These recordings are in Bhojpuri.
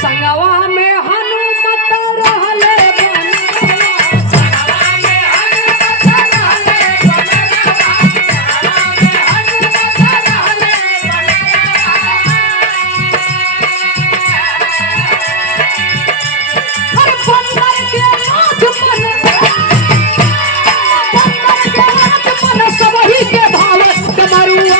संगवा में हनुमत रहले सबही के भाव डमरुआ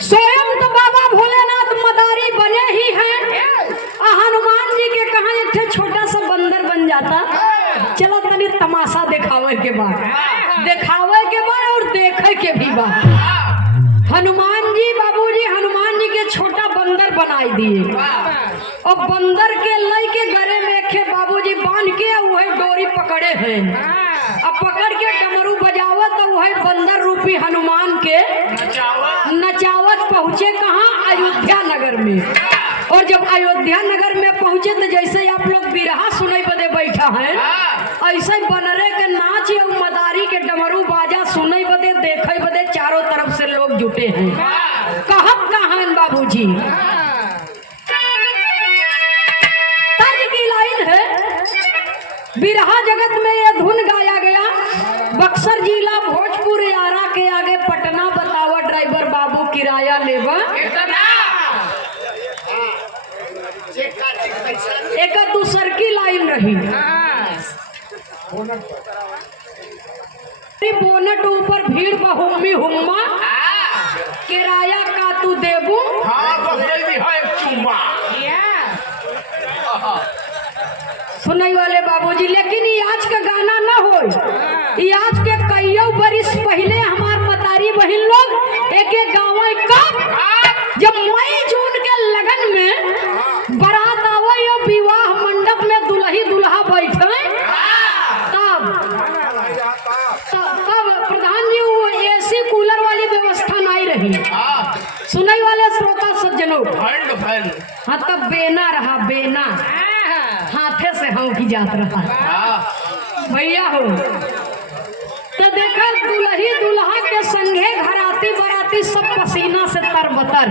स्वयं तो बाबा भोलेनाथ मदारी बने ही हैं। हनुमान जी के कहा एक छोटा सा बंदर बन जाता। चलो तनी तमाशा दिखावे के बाद और देखे के भी बाद हनुमान जी बाबूजी हनुमान जी के छोटा बंदर बनाई दिए और बंदर के लई के गले में एक बाबूजी बांध के वही डोरी पकड़े हैं। अब पकड़ के डमरू बजावत तो वही बंदर रूपी हनुमान के नचावत पहुँचे कहाँ अयोध्या नगर में। और जब अयोध्या नगर में पहुँचे तो जैसे आप लोग बिरहा सुनई बदे बैठा है ऐसे बनरे के नाच और मदारी के डमरू बाजा सुनई बदे देखे बदे चारों तरफ से लोग जुटे हैं। कहत कहाँ बाबूजी तर्ज की लाइन है। बिरहा जगत में ये धुन गाया गया। बक्सर जिला भोजपुर यारा के आगे पटना बतावा ड्राइवर बाबू किराया लेबा। एक दूसर की लाइन रही। बोनट ऊपर भीड़ बहुमी हुम्मा किराया का तू देबू। सुनई वाले बाबूजी लेकिन ये आज का गाना ना हो। ये आज के कईयों बरिस पहले हमार मतारी बहन लोग एक गाँव का जब मई जून के लगन में बारात आवे और विवाह मंडप में दुल्ही दुल्हा बैठे तब प्रधान जी वो एसी कूलर वाली व्यवस्था नहीं रही। सुनई वाले श्रोता सज्जनों हाँ तब बेना रहा बेना हाथे से हम की जात रहा भैया हो तो देखा दुल्ही दुल्हा के संगे घराती बराती सब पसीना से तरबतर।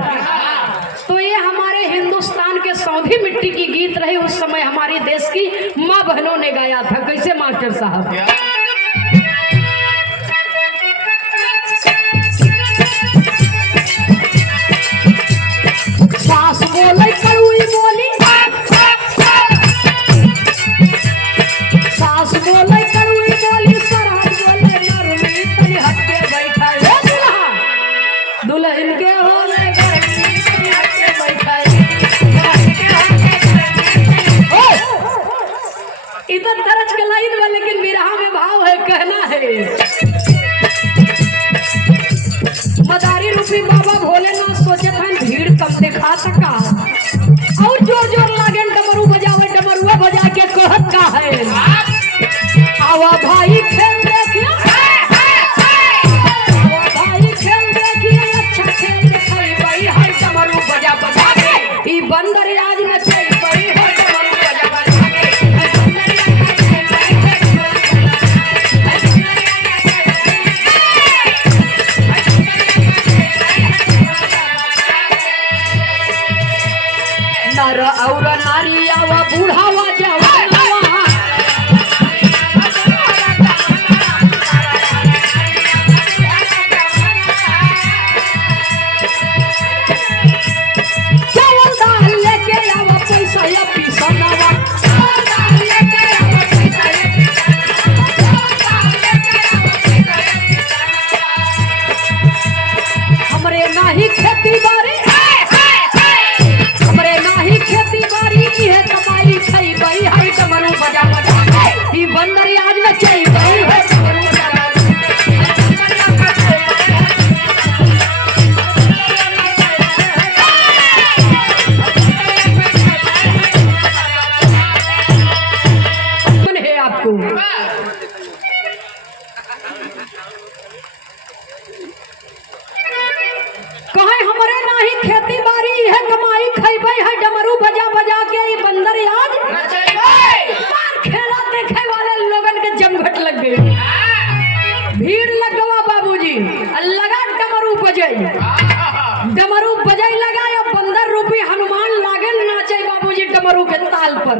तो ये हमारे हिंदुस्तान के सौंधी मिट्टी की गीत रही। उस समय हमारी देश की माँ बहनों ने गाया था। कैसे मास्टर साहब सास बोले कड़ुई बोली सास बोले कड़ुई बोली सरहद बोले नरमी तनी हट के बैठा है दुल्हा दुल्हन के होले गरमी तनी हट के बैठा है। इधर तरज के लाइन में लेकिन विरहा में भाव है कहना है। मदारी रूपी बाबा भोलेनाथ सोचे था भीड़ कम दिखा सका और जोर जोर लागे डमरू बजावे डमरुआ बजा के कहत का है आवा भाई खेल देखिए आवा भाई खेल देखिए अच्छा खेल दिखाई भाई हर डमरू बजा बजा के ई बंदर आज न चल पई हर डमरू बजा बजा के नर और नारी आवा बूढ़ावा जवाना चावल दाल लेके कहे हमरे नाही खेती बाड़ी है कमाई खैबे है डमरू बजा बजा के ये बंदर आज खेला देखे वाले लोगन के जमघट लग गई, भीड़ लग गवा बाबूजी। लगा डमरू बजाई लगा या बंदर रूपी हनुमान लागे नाचे बाबूजी डमरू के ताल पर।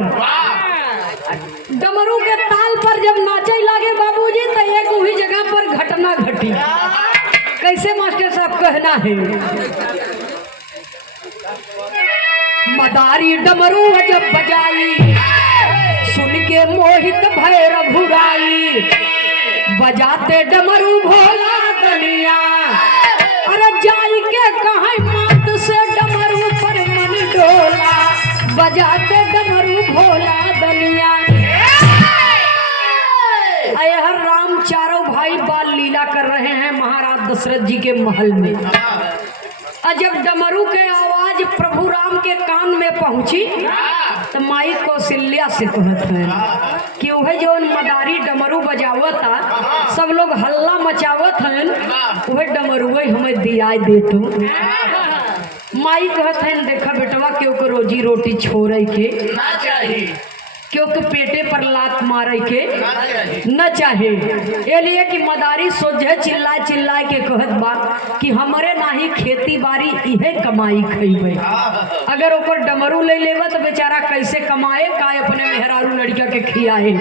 डमरू के ताल पर जब नाचे लगे बाबूजी तो एक वही जगह पर घटना घटी। कैसे मास्टर साहब कहना है, मदारी डमरू जब बजाई सुन के मोहित भय रघुराई, बजाते डमरू भोला दनिया, अरे जाई के कहे मात से डमरू पर मन डोला, बजाते डमरू भोला दनिया। हर राम चारों भाई बाल लीला कर रहे हैं महाराज दशरथ जी के महल में। जब डमरू के आवाज प्रभु राम के कान में पहुंची तो माई कौशल्या से कहत है कि वह जो मदारी डमरू बजावता सब लोग हल्ला मचावत हैं, वह डमरू हमें दिया दे तू। माई कहत है देखा बेटवा क्यों को रोजी रोटी छोड़े के ना चाहिए, क्योंकि पेटे पर लात मारे के न चाहे, ये लिए कि मदारी सोझे चिल्लाए चिल्लाए के कहत बा कि हमारे नाही खेती बाड़ी इहे कमाई खइबे। अगर ओकर डमरू ले लेवा तो बेचारा कैसे कमाए का अपने मेहरारू लड़का के खियाए।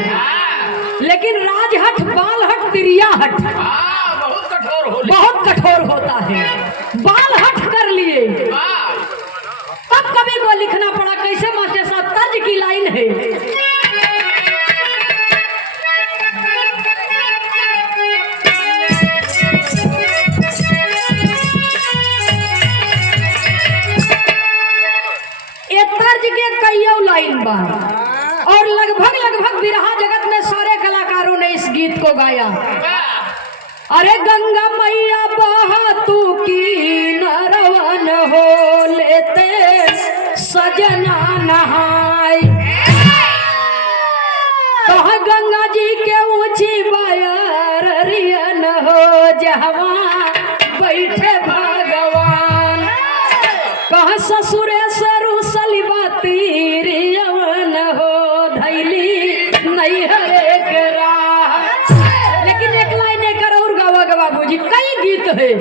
लेकिन राजहट बाल हट तिरिया हट बहुत कठोर होता है। बाल हट कर लिए तब कभी को लिखना पड़ा। कैसे मास्टर साहब तर्ज की लाइन है, ये तर्ज के कईयों लाइन बा और लगभग बिरहा जगत में सारे कलाकारों ने इस गीत को गाया। अरे गंगा मैया बहा तू की नरवन हो लेते सजना नहाय, कह गंगा जी के ऊंची बायर रियन हो जहवा बैठे भगवान, कह ससुरे सरु सलिबाती रियन हो धैली नहीं हरे करा। लेकिन एक लाइन कर और गावा बाबूजी कई गीत है।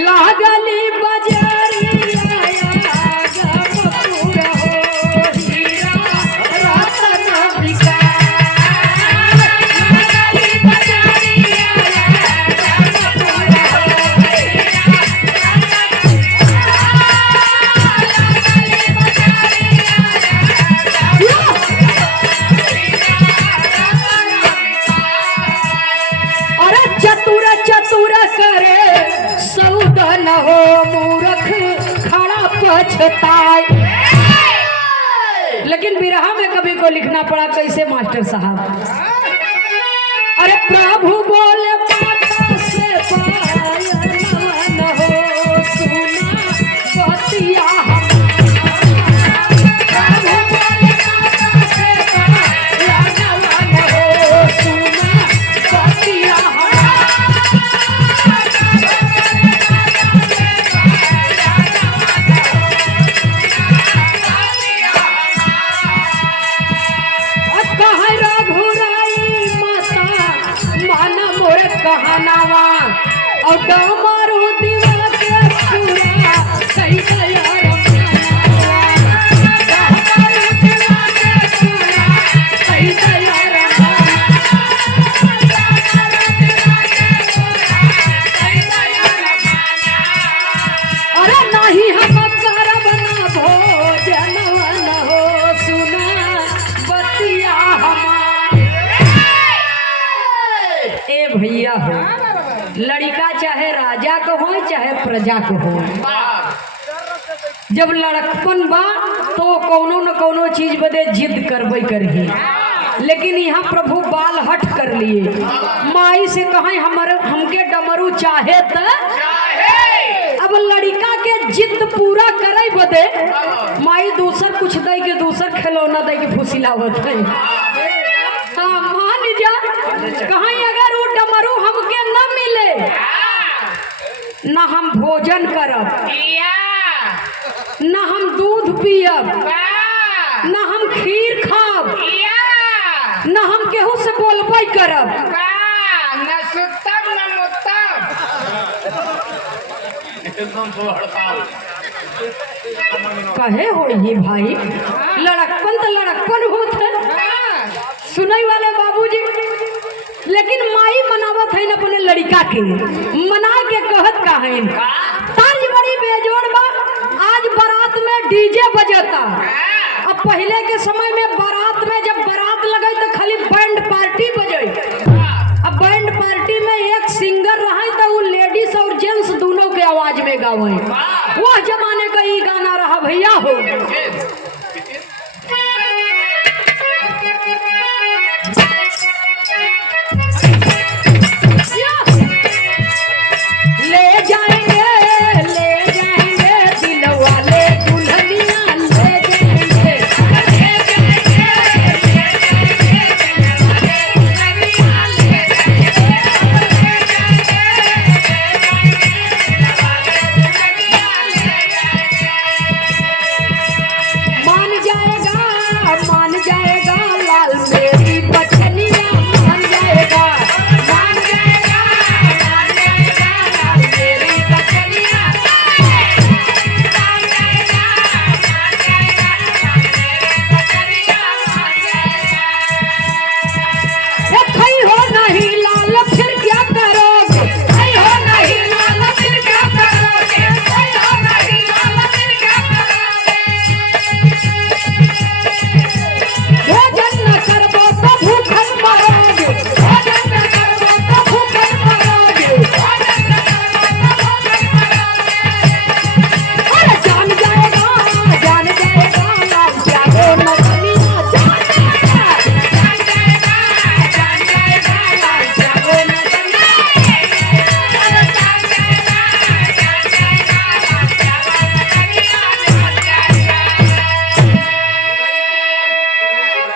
लागली बजरिया चतुर करे सौदन हो मूर्ख खड़ा पछताए। लेकिन बिरहा में कभी को लिखना पड़ा कैसे मास्टर साहब, अरे प्रभु बोले पाता से पायन हो सुना बतिया कहनावा और डमरू दीवा के छुरा कहीं तैयार अरे नहीं हम करब ना भोजन हो सुना बतिया हमारे। ए भैया हो लड़का चाहे राजा को हो चाहे प्रजा को हो, जब लड़कपन बा तो कोनो न कोनो चीज बदे जिद करबे करही। लेकिन यहाँ प्रभु बाल हट कर लिए, माई से कहे हमके डमरू चाहे त अब लड़का के जिद पूरा करे बदे माई दूसर कुछ दे के दूसर खिलौना दे के फुसिलावत है। हाँ मान जा कहीं अगर वो डमरू हमके न मिले न हम भोजन करब, न हम दूध पियब, न हम खीर खाब, न हम केहू से बोलबे करब, न सुतब न मुतब। कहे हो ये भाई, लड़कपन तो लड़कपन होत है सुनई वाले बाबूजी, लेकिन माई मनावत है अपने लड़का के, मना के कहत का है तर्ज बड़ी बेजोड़ बा। आज बारात में डीजे बजता, अब पहले के समय में बारात में जब बारात लगे तो खाली बैंड पार्टी बजे, अब बैंड पार्टी में एक सिंगर रहे तो वो लेडीज और जेंट्स दोनों के आवाज में गावे। वह जमाने का ये गाना रहा भैया हो। ले जाएंगे दिल वाले दुल्हनिया ले जाएंगे, मान जाएगा लाल मेरी बचनिया, मान जाएगा लाल मेरी बचनिया। खई हो नहीं लाल फिर क्या करोगे, खई हो नहीं लाल फिर क्या करोगे, खई हो नहीं लाल फिर क्या करोगे। भोजन न करबो तो भूखन मरोगे, भोजन न करबो तो भूखन मरोगे, भोजन न करबो तो भूखन मरोगे। अरे जान जाएगा लाल जागो न दुनिया, जान जाएगा लाल जागो न दुनिया।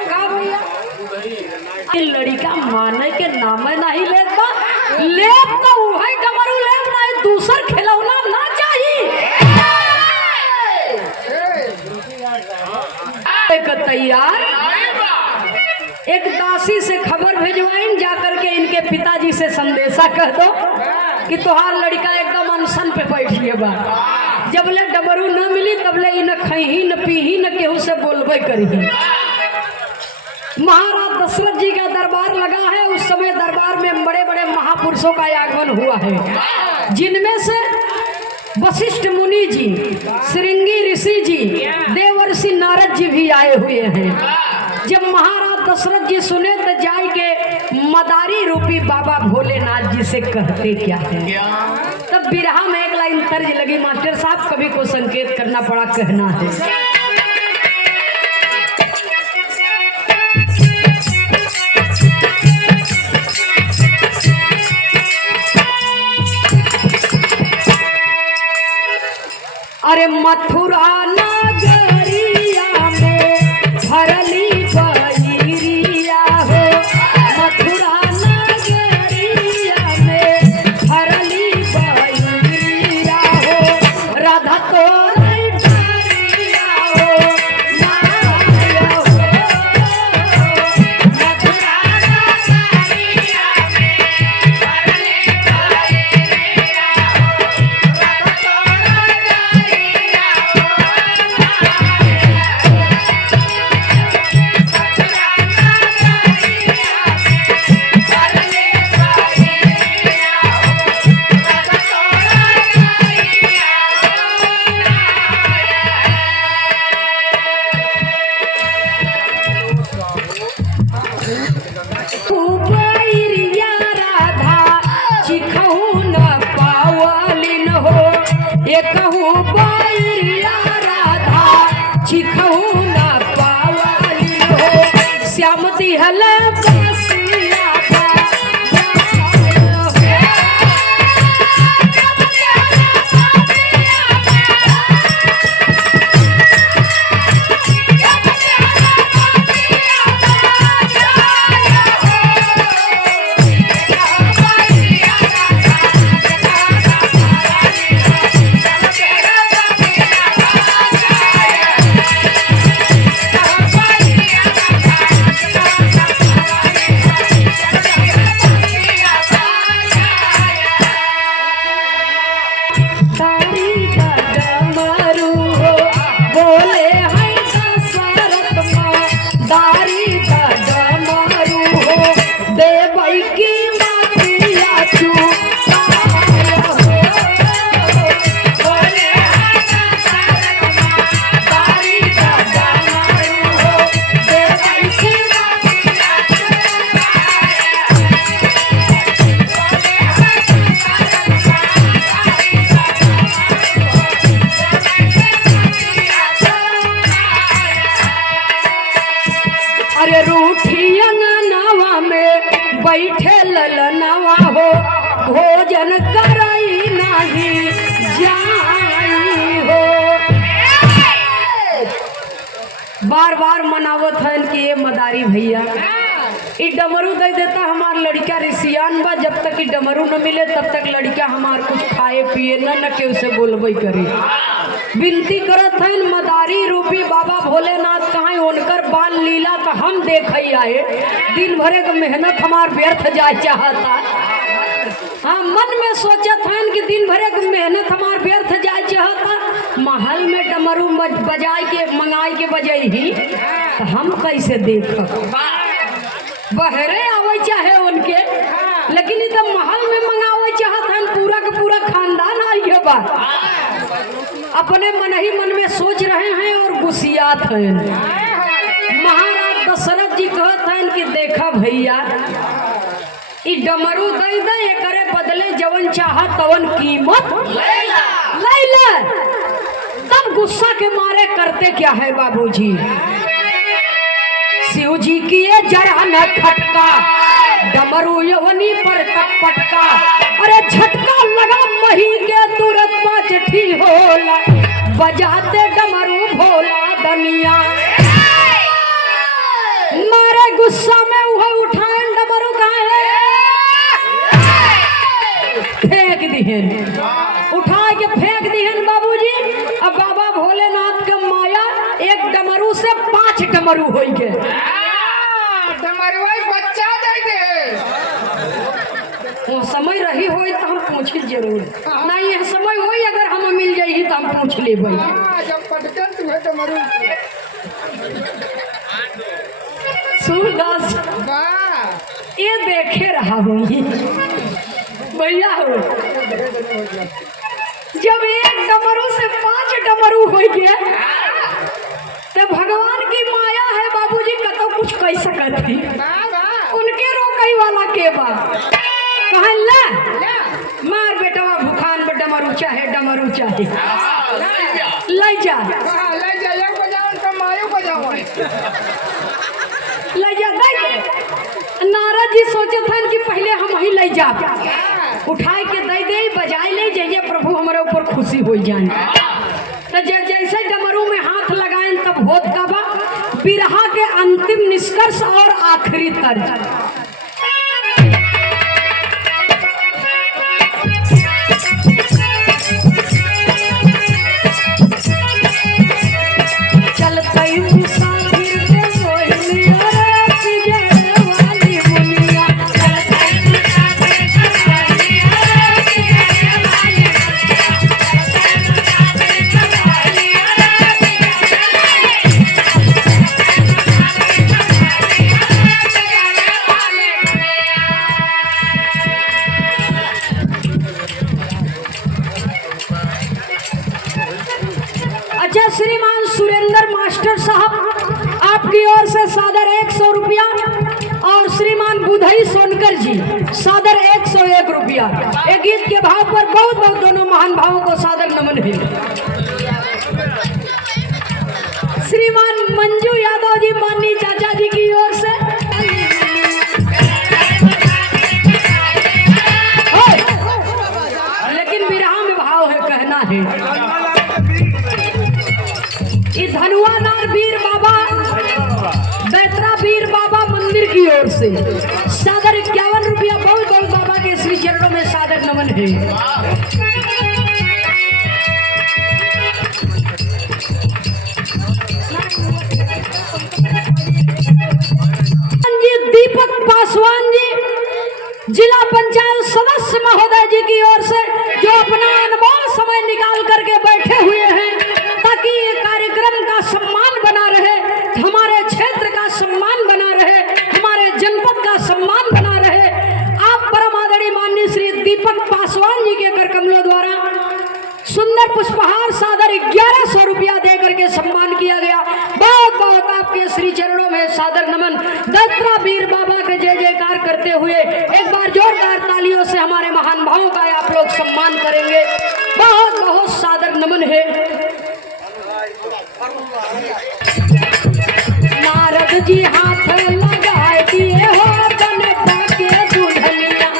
का भैया लड़का माने के नाम नहीं लेता, लेब तो वही डमरू लेब नहीं, दूसर खिलौना ना चाहिए। एक तैयार एक दासी से खबर भेजवाइन, जाकर के इनके पिताजी से संदेशा कह दो कि तुहार लड़का एकदम अनशन पे बैठिए बा, जब ले डमरू न मिली तब ले न खही न पीही न केहू से बोलबे करी। महाराज दशरथ जी का दरबार लगा है, उस समय दरबार में बड़े बड़े महापुरुषों का आगमन हुआ है, जिनमें से वशिष्ठ मुनि जी, श्रृंगी ऋषि जी, देवर्षि नारद जी भी आए हुए हैं। जब महाराज दशरथ जी सुने तो जाए के मदारी रूपी बाबा भोलेनाथ जी से कहते क्या है। तब बिरहा में एक लाइन तर्ज लगी, मास्टर साहब कवि को संकेत करना पड़ा, कहना है अरे मथुरा नगरिया में भरली बहिरिया हो, मथुरा नगरिया में भरली बहिरिया हो, राधा तो डरिया हो, माया हो। मथुरा नगरिया में भरली बहिरिया हो, राधा श्यामती हले बार बार मनावत है कि ये मदारी भैया ई डमरू दे देता हमार लड़का रिसियान बा, जब तक ई डमरू न मिले तब तक लड़का हमार कुछ खाए पिए न के उसे बोलबे करे। विनती करत है मदारी रूपी बाबा भोलेनाथ कहाँ उनकर बाल लीला का हम देख आए, दिन भरे का मेहनत हमार व्यर्थ जाए चाहता। हाँ मन में सोचत है कि दिन भरे का मेहनत हमार व्यर्थ जाए चाहता, महल में डमरू बजाए के मंगाई के बजाई ही तो हम कैसे देख बहरे आवे चाहे उनके, लेकिन इधर महल में मंगावे चाहत हन पूरा का पूरा खानदान आई है बात। अपने मन ही मन में सोच रहे हैं और गुस्सियात हैं। महाराज दशरथ जी कहत हैं कि देखा भैया ई डमरू दे दे एकरे बदले जवन चाहत तवन कीमत ले ले। तब गुस्सा के मारे करते क्या है बाबूजी, शिव जी किए जरा न खटका, डमरू यवनी पर तक पटका, अरे झटका लगा मही के तुरंत पाचठी होला, बजाते डमरू भोला दनिया। मारे गुस्सा में वह उठाए डमरू गाए फेंक दिहन, उठा के फेंक दिहन बाबूजी। अब बाबा भोलेनाथ के माया एक डमरू से 5 डमरू हो गए। बच्चा दे दे वो समय रही हो तो हम पूछी जरूर, नहीं यह समय हो अगर हम मिल जाइए तो हम पूछ ले भाई। जब पटकन तुम्हें डमरू सूरदास ये देखे रहा होंगी भैया हो, जब एक डमरू से 5 डमरू हो गया तो भगवान की माया है बाबूजी, कतो कुछ कह सकत थी, उनके रोकई वाला के बा। कहन ला मार बेटवा भूखान पे डमरू चाहे डमरू चाहे ले जा एक बजाओ उनका मायो बजाओ ले जा दे। नारद जी सोचे थे कि पहले हम ही ले जा, उठाए के दे दे बजाए ले जाइए प्रभु हमारे ऊपर खुशी हो जाए। तो जैसे डमरू में हाथ लगाए तब होत का बा बिरहा के अंतिम निष्कर्ष और आखिरी तर्ज। चलते मुसाफिर के सोहलिया रे पिजड़े वाली बुनिया, चलते मुसाफिर के सोहलिया रे पिजड़े वाली अच्छा श्रीमान सुरेंद्र मास्टर साहब आपकी ओर से सादर 100 रुपया और श्रीमान बुधई सोनकर जी सादर 101 रुपया। एक गीत के भाव पर बहुत बहुत दोनों महान भावों को सादर नमन है। श्रीमान मंजू यादव जी माननीय चाचा जी की ओर से लेकिन विरहा में भाव है कहना है। धनुआ नार वीर बाबा बैतरा वीर बाबा मंदिर की ओर से सादर 51 रुपया बहुत बहुत बाबा के श्री चरणों में सादर नमन है। दीपक पासवान जी जिला पंचायत सदस्य महोदय जी की ओर से जो अपना अनमोल समय निकाल करके बैठे हुए हैं ताकि ये कार्यक्रम का सम्मान बना रहे, हमारे क्षेत्र का सम्मान बना रहे, हमारे जनपद का सम्मान बना रहे। आप परम आदरणीय माननीय श्री दीपक पासवान जी के कर कमलों द्वारा सुंदर पुष्पहार सादर 1100 रुपया दे करके सम्मान किया गया। बहुत बहुत आपके श्री चरणों में सादर नमन। दत्ता वीर बाबा के जय जयकार करते हुए एक बार जोरदार तालियों से हमारे महान भावों का आप लोग सम्मान करेंगे। बहुत बहुत सादर नमन है। नारद जी हाथ लगाए दिए हो कनेक्टा के दुल्हनिया,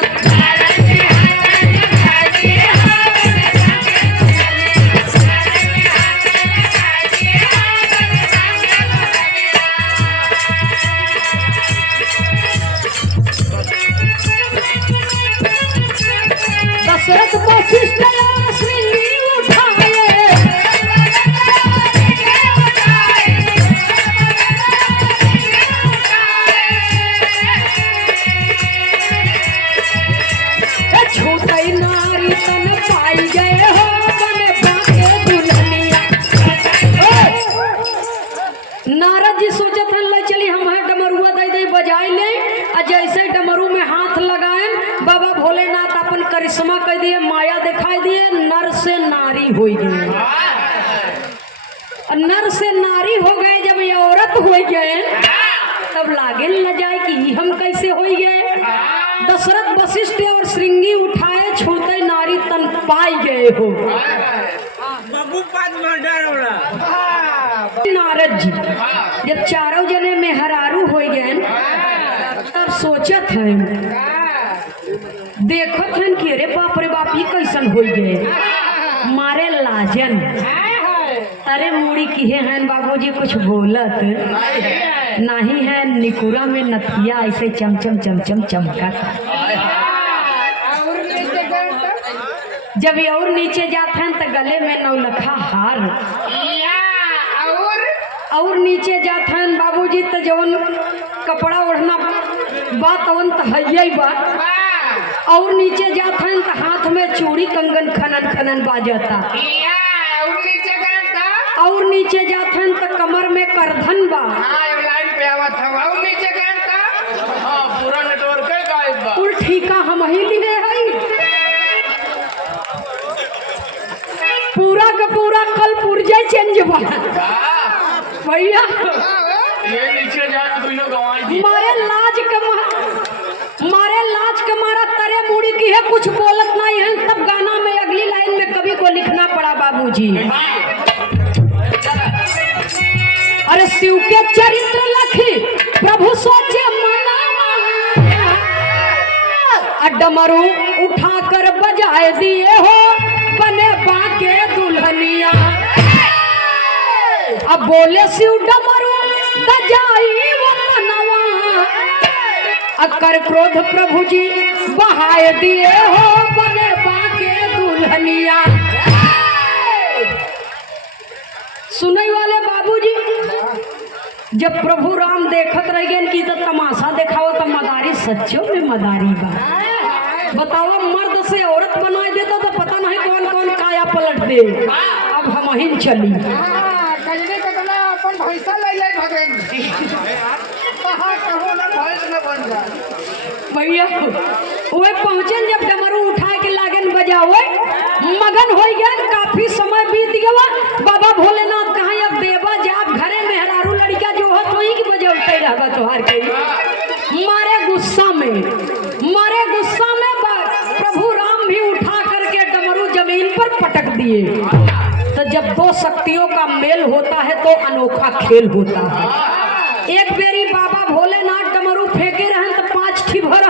दशरथ वशिष्ठ और श्रृंगी उठाए छूटई नारी तन पाई गए हो बने बाके दुल्हनिया। नारद जी सोचत हन ले चली हम है डमरुआ दे दे बजाई ले आ जैसे डमरू में हाथ लगाए बाबा भोलेनाथ अपन करिश्मा कर दिए, माया दिखाई दिए, नर से नारी हो गए। नर से नारी हो गए, जब ये औरत हो गए तब लागे न जाए कि हम कैसे हो गए। दशरथ वशिष्ठ और श्रृंगी उठाए छूते नारी तन पाई गए हो। नारद जी जब चारों जने में हरारू हो गए तब सोचत हैं, देखत हैं कि अरे बाप रे बाप ये कैसन हो गए। मारे लाजन अरे मुड़ी किहे हैं बाबूजी कुछ बोलत नहीं है, निकुरा में नथिया ऐसे चमचम चमचम चमका। जब ये और नीचे जाते हैं तो गले में नौलखा हार, और नीचे जाते हैं बाबूजी तो जवन कपड़ा ओढ़ना बात अवन तो है बात, और नीचे जाते हैं तो हाथ में चूड़ी कंगन खनन खनन बाजता, और नीचे जाते हैं तो कमर में करधन बा, कुल ठीका हम ही लिए है। पूरा का पूरा कल पुर्जा चेंज बा भैया। ये नीचे जाके दोनों गवाई दी। मारे लाज का मारा तरे मुड़ी की है, कुछ बोलत नहीं है। तब गाना में अगली लाइन में कवि को लिखना पड़ा बाबूजी, अरे शिव के चरित्र लखी प्रभु सोचे मना, डमरू उठाकर बजाए दिए हो बने बाके दुल्हनिया। अब बोले शिव डमरू बजाई वो मनवा, अकर क्रोध प्रभु जी बहाए दिए हो बने बाके दुल्हनिया। सुनई वाले बाबूजी जब प्रभु राम देखत रह गए कि तो तमाशा दिखाओ तो मदारी सच्चों में मदारी बा। बताओ मर्द से औरत बना देता तो पता नहीं कौन कौन काया पलट दे। अब हम ही चली अपन भैंसा ले ले भगेन भैया वे पहुंचन जब डमरू उठा के लागन बजावे मगन हो गए। काफी समय बीत गया, बाबा भोलेनाथ कहाँ अब देवा जाप घरे में हरारू लड़का जो हो तो ही की बजौते रहबा तोहार के। मारे गुस्सा में प्रभु राम भी उठा करके डमरू जमीन पर पटक दिए। तो जब दो शक्तियों का मेल होता है तो अनोखा खेल होता है। एक बेरी बाबा भोलेनाथ डमरू फेंके रहे तो 5 ठी भर,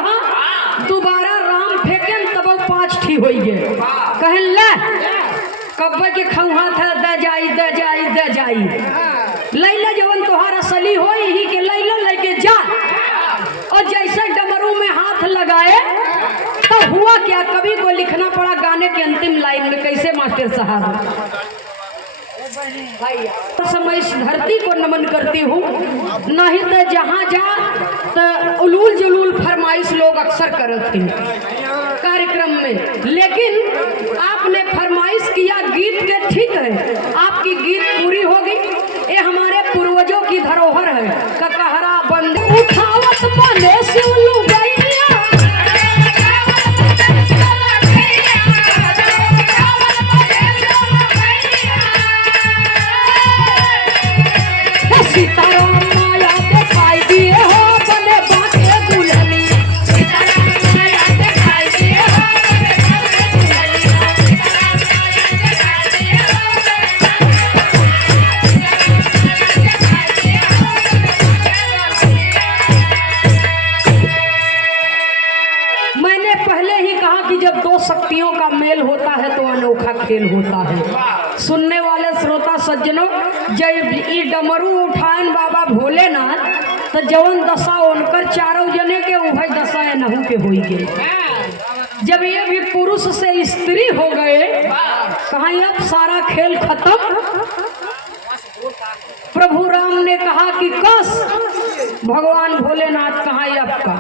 दोबारा राम फेंके तब 5 ठी हो गए। कहन ले कब्बे के खौहा था द जाई लैला जवन तोहार असली हो यही के लैला लेके जा। और जैसे डमरू में हाथ लगाए तो हुआ क्या, कवि को लिखना पड़ा गाने के अंतिम लाइन में कैसे मास्टर साहब। समय इस धरती को नमन करती हूँ, नहीं तो जहाँ जा तो उलूल जुलूल फरमाइश लोग अक्सर करते हैं कार्यक्रम में, लेकिन आपने फरमाइश किया गीत के, ठीक है आपकी गीत पूरी हो गई। ये हमारे पूर्वजों की धरोहर है। ककहरा बंद उठावत बने शिवलू गैया, सीताराम माया दिखाई दिए हो बने बाके दुल्हनिया। मैंने पहले ही कहा कि जब दो शक्तियों का मेल होता है तो अनोखा खेल होता है। सुनने वाले श्रोता सज्जनों, जब ई डमरू उठान बाबा भोलेनाथ तो जवन दशा उनकर चारों जने के उभय दशा नहू के होई गए। जब ये भी पुरुष से स्त्री हो गए, कहा अब सारा खेल खत्म। प्रभु राम ने कहा कि कस, भगवान भोलेनाथ कहा अब का,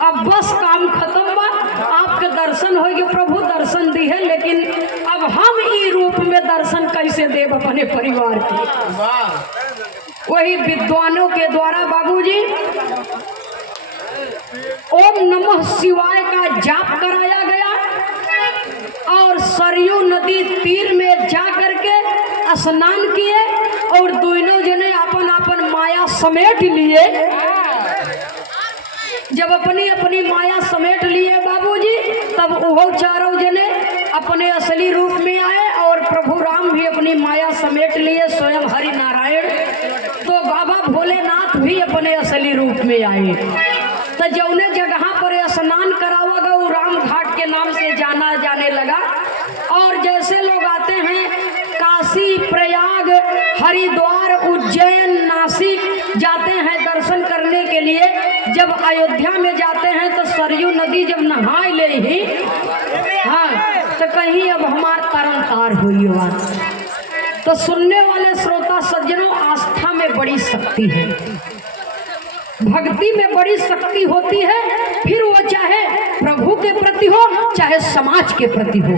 अब बस काम खत्म बा, आपके दर्शन हो गए, प्रभु दर्शन दी है, लेकिन अब हम ई रूप में दर्शन कैसे देव अपने परिवार के। वही विद्वानों के द्वारा बाबूजी ओम नमः शिवाय का जाप कराया गया और सरयू नदी तीर में जा करके स्नान किए और दोनों जने अपन अपन माया समेट लिए। जब अपनी अपनी माया समेट लिए बाबूजी, तब वो चारों जने अपने असली रूप में आए और प्रभु राम भी अपनी माया समेट लिए, स्वयं हरि नारायण। तो बाबा भोलेनाथ भी अपने असली रूप में आए। तो जौने जगह पर स्नान करावा गया वो राम घाट के नाम से जाना जाने लगा। और जैसे लोग आते हैं काशी, प्रयाग, हरिद्वार, उज्जैन, नासिक जाते हैं दर्शन करने के लिए, जब अयोध्या में जाते हैं तो सरयू नदी जब नहा ले ही, हाँ, तो कहीं अब हमार तरन तार हुई हुआ। तो सुनने वाले श्रोता सज्जनों, आस्था में बड़ी शक्ति है, भक्ति में बड़ी शक्ति होती है, फिर वो चाहे प्रभु के प्रति हो चाहे समाज के प्रति हो।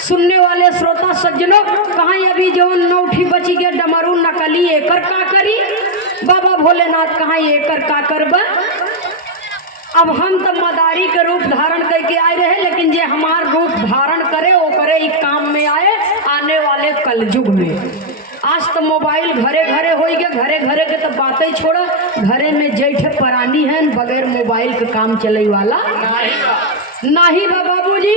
सुनने वाले श्रोता सज्जनों, कहाँ अभी जो नौठी बची के डमरू नकली एकर का करी, बाबा भोलेनाथ कहाँ एकर का करबा। अब हम तो मदारी के रूप धारण करके आए रहे, लेकिन जे हमार रूप धारण करे वो करे एक काम में आए आने वाले कलयुग में। आज तो मोबाइल घरे घरे हो गए, घरे घरे के तो बातें छोड़ा, घरे में जैठे परानी है बगैर मोबाइल के काम चले वाला नहीं बा बाबूजी।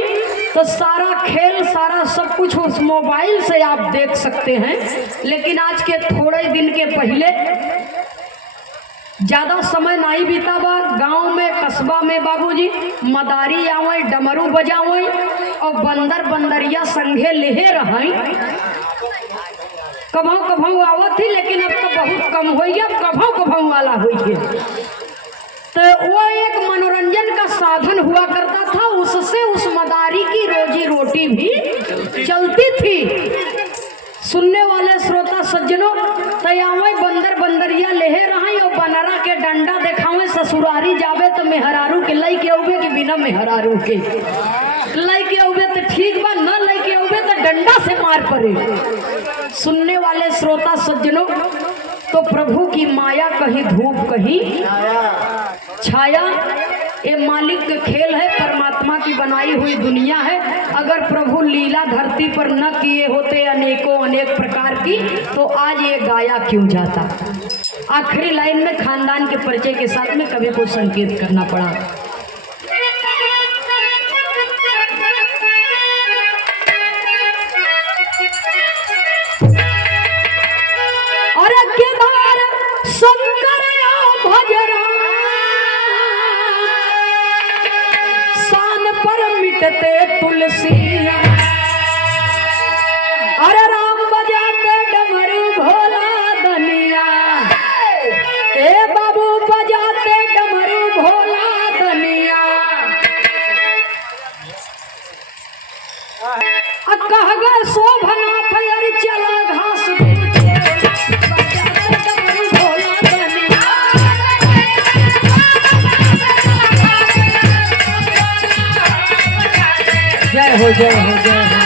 तो सारा खेल सारा सब कुछ उस मोबाइल से आप देख सकते हैं। लेकिन आज के थोड़े दिन के पहले, ज्यादा समय नहीं बीता बा, गांव में कस्बा में बाबूजी मदारी आवे, डमरू बजावे और बंदर बंदरिया संघे लेहे रहे। कभों कभों आवत थी, लेकिन अब तो बहुत कम हो गया, कभों कभों वाला हो गया। तो वो एक मनोरंजन का साधन हुआ करता था, उससे उस मदारी की रोजी रोटी भी चलती थी। सुनने वाले श्रोता सज्जनों, तयावे बंदर बंदरिया लेहे रहे और बनरा के डंडा देखावे, ससुरारी जावे तो मेहरारू के लई के उबे के बिना मेहरारू के लई के उबे तो ठीक बा, न लई के उबे तो डंडा से मार पड़े। सुनने वाले श्रोता सज्जनों, तो प्रभु की माया कहीं धूप कहीं छाया, ये मालिक का खेल है, परमात्मा की बनाई हुई दुनिया है। अगर प्रभु लीला धरती पर न किए होते अनेकों अनेक प्रकार की, तो आज ये गाया क्यों जाता। आखिरी लाइन में खानदान के परिचय के साथ में कवि को संकेत करना पड़ा। शंकर भजरा शान पर मिटते तुलसी, अरे राम बजाते डमरू भोला दनिया, ए बाबू बजाते डमरू भोला दनिया। कह गए शोभनाथ अरे चला घास जय हो जय हो जय हो।